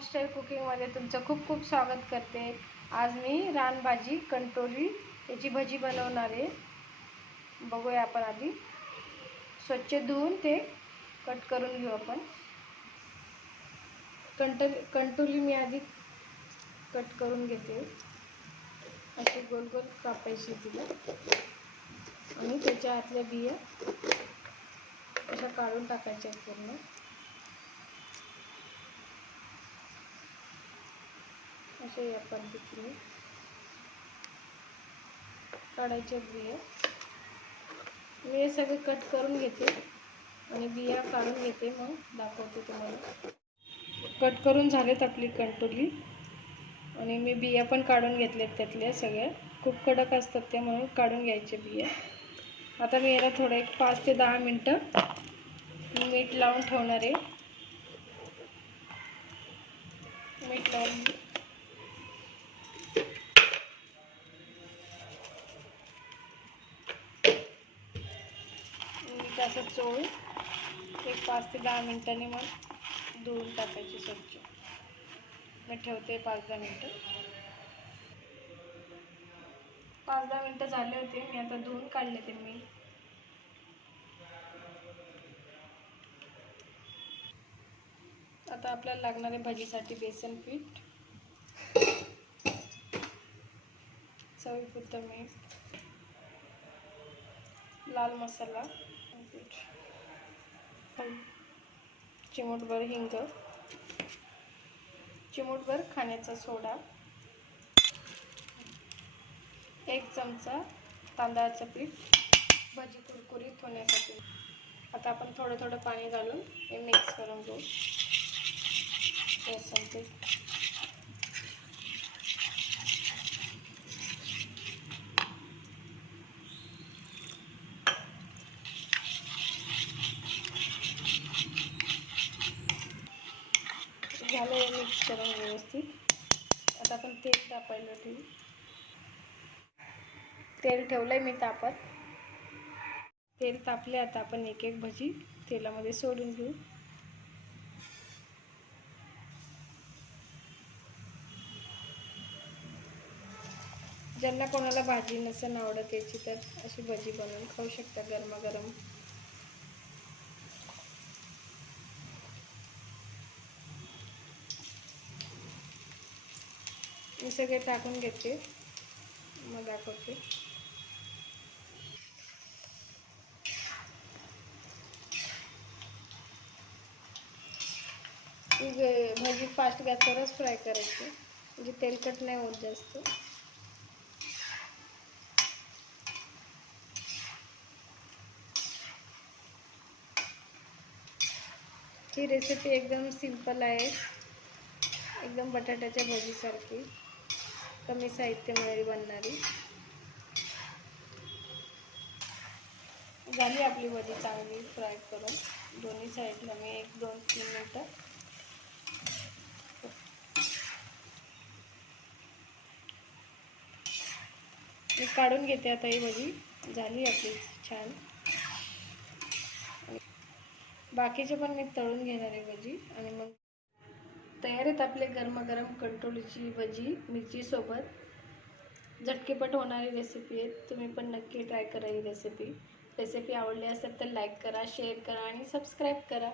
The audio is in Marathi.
होमस्टे कुकिंगमध्ये तुमचं खूप खूप स्वागत करते. आज मी रानभाजी कंटोली याची भजी बनवणार आहे. बघूया आपण आधी. स्वच्छ धुवून ते कट करून घेऊ आपण. कंटल कंटोली मी आधी कट करून घेते. असे गोल गोल कापायची तिला. आणि त्याच्या आतल्या बिया अशा काढून टाकायच्या पूर्ण. असे या पद्धतीने काढायचे बिया. मी हे सगळे कट करून घेते आणि बिया काढून घेते मग दाखवते तुम्हाला. कट करून झालेत आपली कंटोली. आणि मी बिया पण काढून घेतल्यात त्यातल्या सगळ्या. खूप कडक असतात त्या म्हणून काढून घ्यायचे बिया. आता मी याला थोडं एक पाच ते दहा मिनटं मीठ लावून ठेवणार आहे. मीठ लावून मीठ असं चोळून. एक पाच ते दहा मिनटांनी मग धुवून टाकायची स्वच्छ. मी ठेवते पाच दहा मिनटं. पाच दहा मिनटं झाले होते. मी आता धुवून काढले ते मी. आता आपल्याला लागणार आहे भाजीसाठी बेसन पीठ. चवीपुरतं मीठ. लाल मसाला. चिमूटभर हिंग. चिमूटभर खाण्याचा सोडा. एक चमचा तांदळाचं पीठ. भाजी कुरकुरीत होण्यासाठी. आता आपण थोडं थोडं पाणी घालून हे मिक्स करून घेऊ बेसन पीठ झालं आहे मिक्स करून व्यवस्थित. आता आपण तेल तापायला ठेवू. तेल ठेवलं आहे मी तापत. तेल तापले आता आपण एक एक भजी तेलामध्ये सोडून घेऊ. ज्यांना कोणाला भाजी नसेल आवडत याची तर अशी भजी बनवून खाऊ शकता गरमागरम. मी सगळे टाकून घेते. मग दाखवते. भाजी फास्ट गॅसवरच फ्राय करायची. म्हणजे तेलकट नाही होत जास्त. ही रेसिपी एकदम सिंपल आहे. एकदम बटाट्याच्या भजीसारखी. कमी साहित्यामध्ये बनणारी. झाली आपली भजी चांगली फ्राय करून. दोन्ही साईडला मी एक दोन तीन मिनटं. मी काढून घेते आता ही भजी झाली आपली छान. बाकीचे पण मी तळून घेणार आहे भजी आहेत आपले गरमागरम कंट्रोलची भजी मिरचीसोबत. झटकेपट होणारी रेसिपी आहे तुम्ही पण नक्की ट्राय करा ही रेसिपी रेसिपी आवडली असेल तर लाईक करा शेअर करा आणि सबस्क्राईब करा.